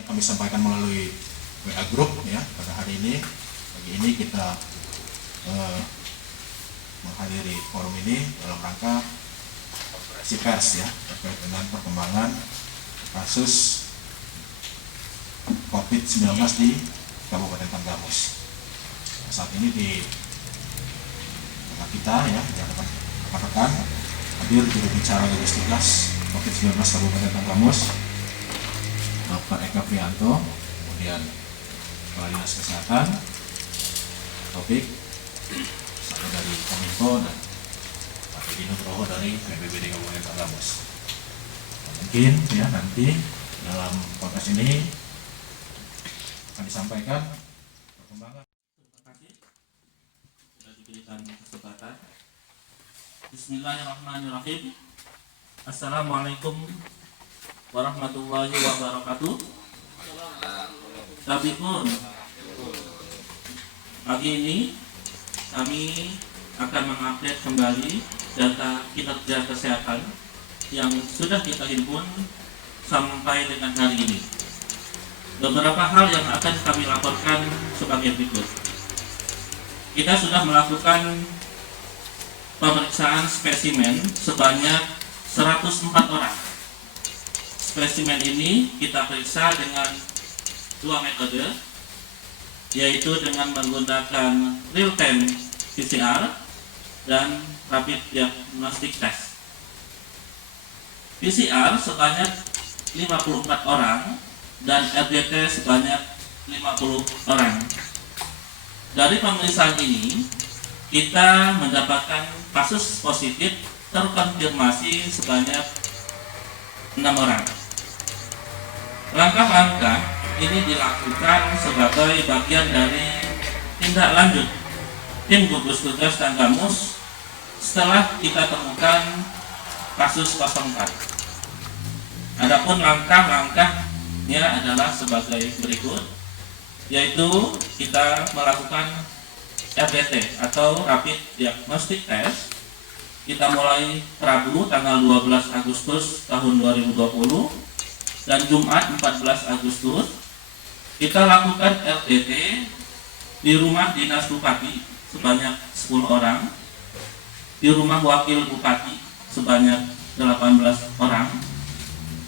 yang kami sampaikan melalui WA Group ya pada hari ini. Pagi ini kita menghadiri forum ini dalam rangka konferensi pers ya terkait dengan perkembangan kasus COVID-19 di Kabupaten Tanggamus. Saat ini di tengah kita ya, di hadapan rekan-rekan hadir juru bicara gugus tugas COVID-19 Kabupaten Tanggamus, Dr. Eka Prianto, kemudian Kepala Dinas Kesehatan, Topik, saya dari Kominfo, dan Pak Edi Nugroho dari BPBD Kabupaten Tanggamus. Mungkin ya nanti dalam podcast ini akan disampaikan perkembangan. Terima kasih sudah diberikan kesempatan. Bismillahirrahmanirrahim. Assalamualaikum warahmatullahi wabarakatuh. Tabipun, pagi ini kami akan mengupdate kembali data kinerja kesehatan yang sudah kita himpun sampai dengan hari ini. Beberapa hal yang akan kami laporkan sebagai berikut. Kita sudah melakukan pemeriksaan spesimen sebanyak 104 orang. Spesimen ini kita periksa dengan dua metode, yaitu dengan menggunakan real-time PCR dan rapid diagnostic test. PCR sebanyak 54 orang dan RDT sebanyak 50 orang. Dari pemeriksaan ini, kita mendapatkan kasus positif terkonfirmasi sebanyak 6 orang. Langkah-langkah ini dilakukan sebagai bagian dari tindak lanjut tim gugus tugas Tanggamus setelah kita temukan kasus 04. Adapun langkah-langkahnya adalah sebagai berikut, yaitu kita melakukan RDT atau Rapid Diagnostic Test. Kita mulai Rabu tanggal 12 Agustus tahun 2020 dan Jumat 14 Agustus kita lakukan RDT di rumah dinas bupati sebanyak 10 orang, di rumah wakil bupati sebanyak 18 orang,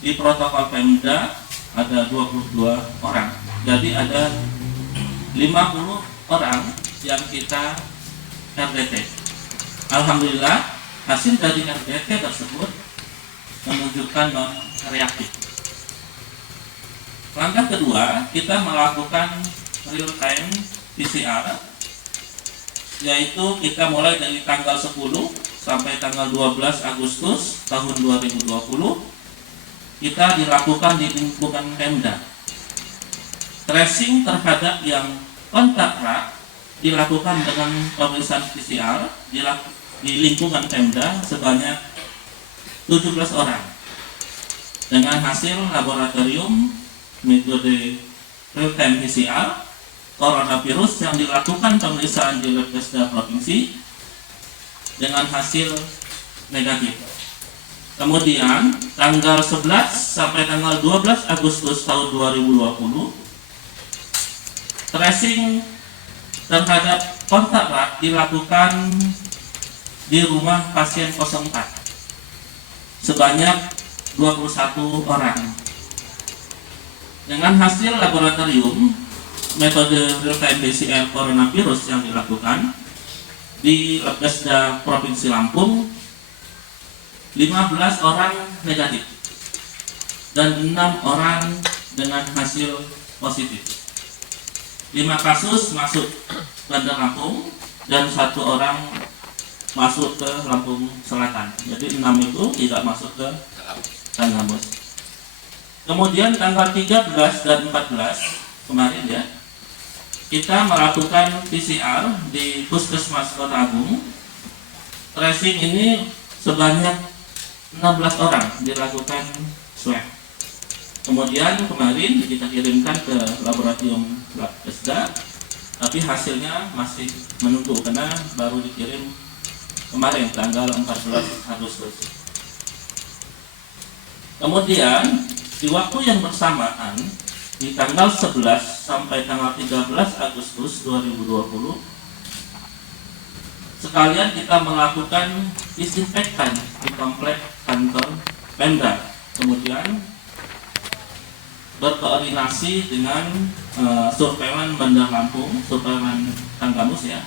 di protokol Pemda ada 22 orang. Jadi ada 50 orang yang kita RDT. Alhamdulillah hasil dari RDT tersebut menunjukkan non reaktif. Langkah kedua, kita melakukan real time PCR, yaitu kita mulai dari tanggal 10 sampai tanggal 12 Agustus tahun 2020 kita dilakukan di lingkungan Pemda. Tracing terhadap yang kontak erat dilakukan dengan pemeriksaan PCR di lingkungan Pemda sebanyak 17 orang dengan hasil laboratorium metode real-time PCR coronavirus yang dilakukan pemeriksaan di Labkesda Provinsi dengan hasil negatif. Kemudian tanggal 11 sampai tanggal 12 Agustus tahun 2020 tracing terhadap kontak erat dilakukan di rumah pasien 04 sebanyak 21 orang. Dengan hasil laboratorium metode real-time PCR coronavirus yang dilakukan di Labkesda Provinsi Lampung, 15 orang negatif dan 6 orang dengan hasil positif. 5 kasus masuk Bandar Lampung dan 1 orang masuk ke Lampung Selatan. Jadi 6 itu tidak masuk ke Tanggamus. Kemudian tanggal 13 dan 14 kemarin ya, kita melakukan PCR di Puskesmas Kota Agung. Tracing ini sebanyak 16 orang dilakukan swab. Kemudian kemarin kita kirimkan ke laboratorium Labkesda, tapi hasilnya masih menunggu karena baru dikirim kemarin tanggal 14 Agustus. Kemudian di waktu yang bersamaan di tanggal 11 sampai tanggal 13 Agustus 2020 sekalian kita melakukan disinfektan di komplek kantor Pemda. Kemudian berkoordinasi dengan Surveman Bandar Lampung, Surveman Tanggamus ya,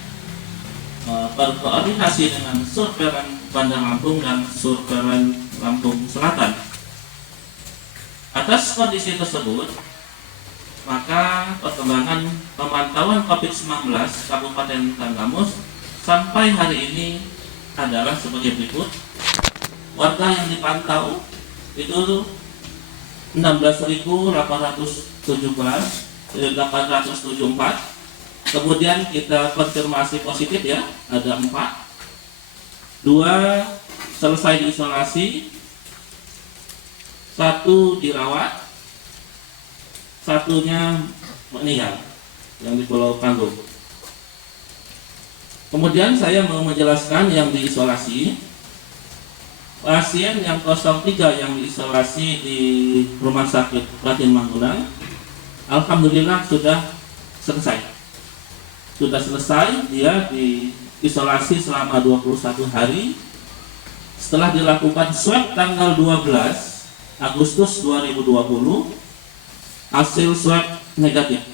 berkoordinasi dengan Surveman Bandar Lampung dan Surveman Lampung Selatan. Atas kondisi tersebut, maka perkembangan pemantauan COVID-19 Kabupaten Tanggamus sampai hari ini adalah sebagai berikut. Warga yang dipantau itu 16.874. Kemudian kita konfirmasi positif ya, ada 4. 2 selesai diisolasi, 1 dirawat, 1-nya meninggal yang di Pulau Panggung. Kemudian saya mau menjelaskan yang diisolasi. Pasien yang 03 yang diisolasi di Rumah Sakit Batin Magelang, alhamdulillah sudah selesai. Sudah selesai, dia diisolasi selama 21 hari. Setelah dilakukan swab tanggal 12 Agustus 2020, hasil swab negatif.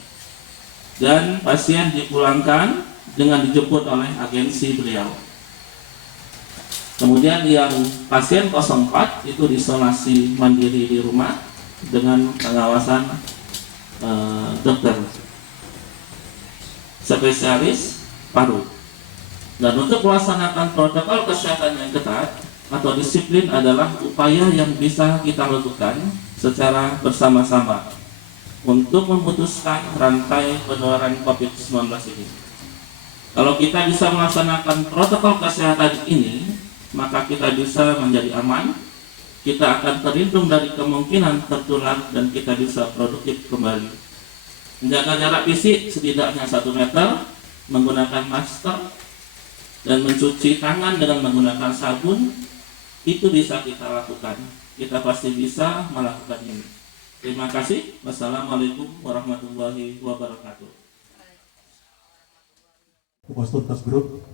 Dan pasien dipulangkan dengan dijemput oleh agensi beliau. Kemudian yang pasien 04 itu diisolasi mandiri di rumah dengan pengawasan dokter spesialis paru. Dan untuk melaksanakan protokol kesehatan yang ketat atau disiplin adalah upaya yang bisa kita lakukan secara bersama-sama untuk memutuskan rantai penularan COVID-19 ini. Kalau kita bisa melaksanakan protokol kesehatan ini, maka kita bisa menjadi aman, kita akan terlindung dari kemungkinan tertular dan kita bisa produktif kembali. Menjaga jarak fisik setidaknya 1 meter, menggunakan masker, dan mencuci tangan dengan menggunakan sabun, itu bisa kita lakukan. Kita pasti bisa melakukan ini. Terima kasih. Wassalamualaikum warahmatullahi wabarakatuh. Pos tuntas grup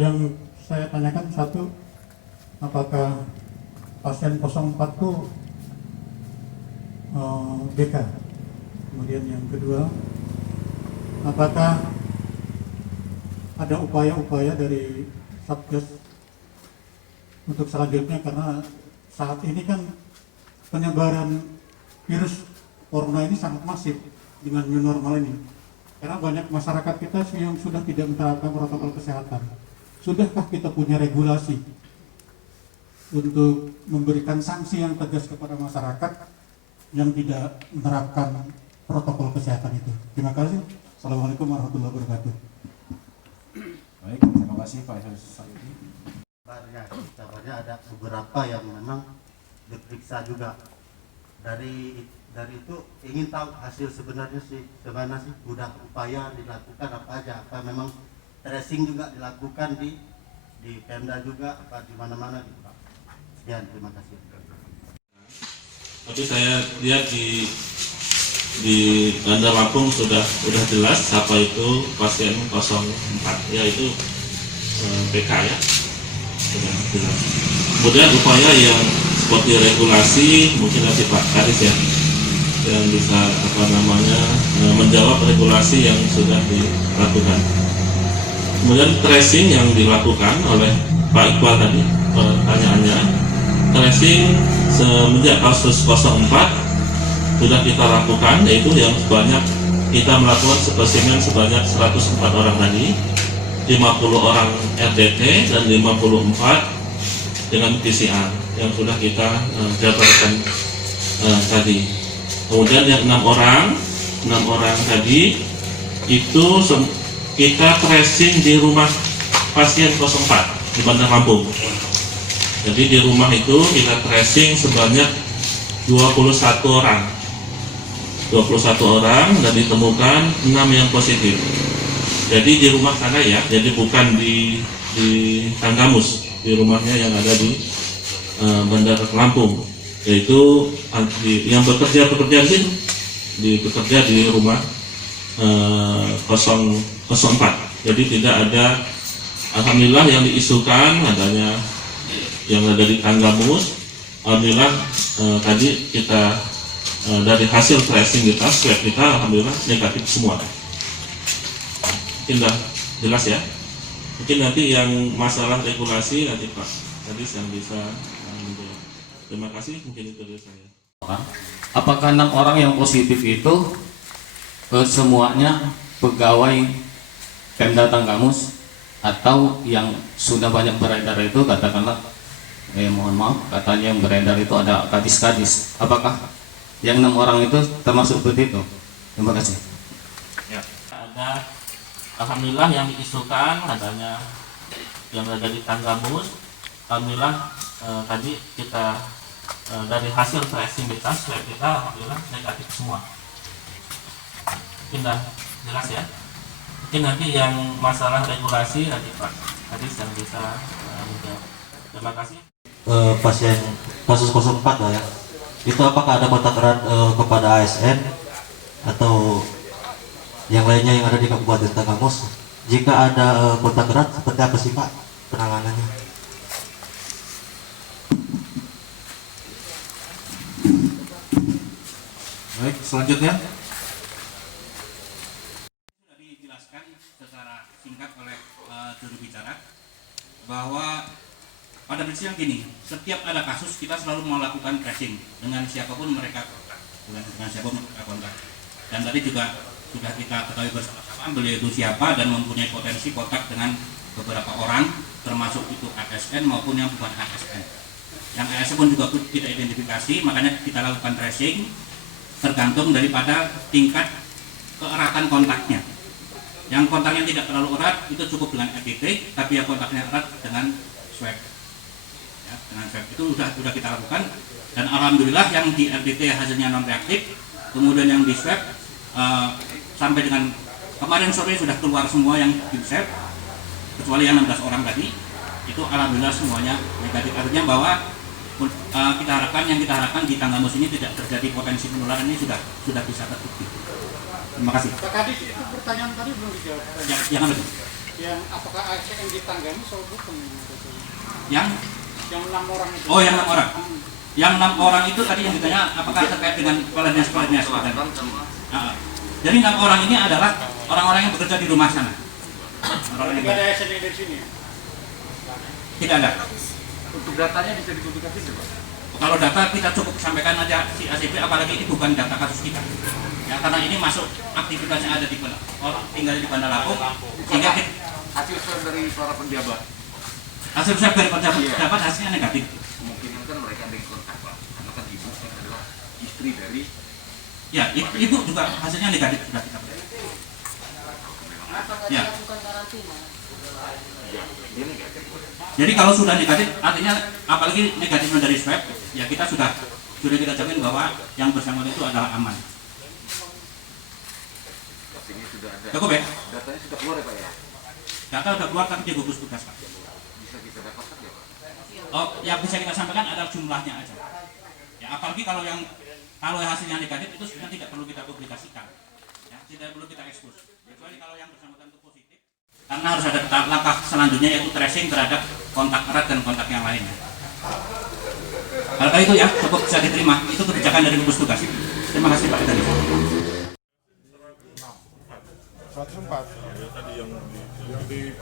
yang saya tanyakan satu, apakah pasien 04 itu BK? Kemudian yang kedua, apakah ada upaya-upaya dari Satgas untuk selanjutnya, karena saat ini kan penyebaran virus corona ini sangat masif dengan new normal ini, karena banyak masyarakat kita yang sudah tidak menerapkan protokol kesehatan. Sudahkah kita punya regulasi untuk memberikan sanksi yang tegas kepada masyarakat yang tidak menerapkan protokol kesehatan itu? Terima kasih. Assalamualaikum warahmatullahi wabarakatuh. Baik, terima kasih Pak Saidi. Kabarnya ada beberapa yang memang diperiksa juga. Dari itu ingin tahu hasil sebenarnya sih, gimana sih, udah upaya dilakukan apa aja, apa memang tracing juga dilakukan di Pemda juga, apa di mana-mana gitu Pak. Sekian, terima kasih. Tapi saya lihat di Bandar Lampung sudah jelas siapa itu pasien 04, yaitu PK ya, sudah jelas. Kemudian upaya yang seperti regulasi mungkin nanti Pak Karis ya yang bisa menjawab regulasi yang sudah dilakukan. Kemudian tracing yang dilakukan oleh Pak Iqbal tadi pertanyaannya, tracing semenjak kasus 04 sudah kita lakukan, yaitu yang sebanyak kita melakukan spesimen sebanyak 104 orang tadi, 50 orang RDT dan 54 dengan PCR yang sudah kita dapatkan tadi. Kemudian yang 6 orang tadi itu kita tracing di rumah pasien 04 di Bandar Lampung. Jadi di rumah itu kita tracing sebanyak 21 orang dan ditemukan 6 yang positif. Jadi di rumah sana ya, jadi bukan di Tanggamus, di rumahnya yang ada di Bandar Lampung, yaitu yang bekerja di situ bekerja di rumah 004. Jadi tidak ada, alhamdulillah yang diisukan adanya yang ada di Tanggamus. Alhamdulillah tadi kita dari hasil tracing kita, swab kita alhamdulillah negatif semua. Mungkin dah jelas ya. Mungkin nanti yang masalah regulasi nanti Pak Kadis yang bisa menjawab. Terima kasih, mungkin itu dari saya. Apakah 6 orang yang positif itu semuanya pegawai Pemda Tanggamus atau yang sudah banyak beredar itu katakanlah mohon maaf katanya yang beredar itu ada kadis-kadis, apakah yang 6 orang itu termasuk seperti itu? Terima kasih. Ya. Ada alhamdulillah yang diisukan adanya yang ada di Tanggamus. Alhamdulillah tadi kita dari hasil tracing kita, swab kita alhamdulillah negatif semua. Mungkin dah jelas ya. Mungkin nanti yang masalah regulasi nanti Pak Kadis yang bisa menjawab. Terima kasih. Pasien kasus 04 lah ya, itu apakah ada kontak erat kepada ASN atau yang lainnya yang ada di Kabupaten Tanggamus? Jika ada kontak erat, seperti apa sih Pak penanganannya? Baik, selanjutnya. Sudah dijelaskan secara singkat oleh juru bicara bahwa pada prinsipnya gini, setiap ada kasus kita selalu melakukan tracing dengan siapapun mereka kontak, dengan siapapun mereka kontak. Dan tadi juga sudah kita ketahui bersama-sama beliau itu siapa dan mempunyai potensi kontak dengan beberapa orang, termasuk itu ASN maupun yang bukan ASN. Yang ASN pun juga kita identifikasi, makanya kita lakukan tracing tergantung daripada tingkat keeratan kontaknya. Yang kontaknya tidak terlalu erat itu cukup dengan RDT, tapi yang kontaknya erat dengan swab. Ya, dengan swab itu sudah kita lakukan, dan alhamdulillah yang di RDT hasilnya non reaktif, kemudian yang di swab sampai dengan kemarin sore sudah keluar semua yang di swab, kecuali yang 16 orang tadi, itu alhamdulillah semuanya negatif. Artinya bahwa kita harapkan di Tanggamus ini tidak terjadi potensi penularan, ini sudah bisa terbukti. Terima kasih. Pak Kadis, itu pertanyaan tadi belum dijawab. Yang apa itu? Yang apakah ASN di Tanggamus atau bukan? Yang 6 orang itu. Oh, yang 6 orang. Yang 6 orang itu tadi yang ditanya apakah terkait dengan kepala dinas. Jadi 6 orang ini adalah orang-orang yang bekerja di rumah sana. Tidak ada ASN yang dari sini. Tidak ada. Untuk datanya bisa dipublikasi juga? Kalau data kita cukup sampaikan aja si ACP, apalagi ini bukan data kasus kita. Ya, karena ini masuk aktivitasnya ada di orang tinggal di Bandar Lampung, sehingga Hasil swab dari para penjabat. hasil swab dari penjabat hasilnya negatif. Kemungkinan kan mereka ada yang kontak Pak, karena kan ibu adalah istri dari. Ya, ibu juga hasilnya negatif sudah kita beri. Ya. Dia negatif. Jadi kalau sudah negatif, artinya apalagi negatifnya dari swab, ya kita sudah kita jamin bahwa yang bersangkutan itu adalah aman. Ini sudah ada. Cukup ya? Datanya sudah keluar ya Pak ya? Data sudah keluar tapi dia gugus tugas Pak. Bisa kita dapatkan ya Pak? Oh, yang bisa kita sampaikan adalah jumlahnya aja. Ya, apalagi kalau hasilnya negatif itu sebenarnya tidak perlu kita publikasikan. Ya, tidak perlu kita ekspos. Kecuali kalau yang bersangkutan itu positif. Karena harus ada langkah selanjutnya yaitu tracing terhadap kontak erat dan kontak yang lainnya. Kalau itu ya cukup bisa diterima. Itu kebijakan dari gugus tugas. Terima kasih Pak Kadis. 104 ya tadi yang di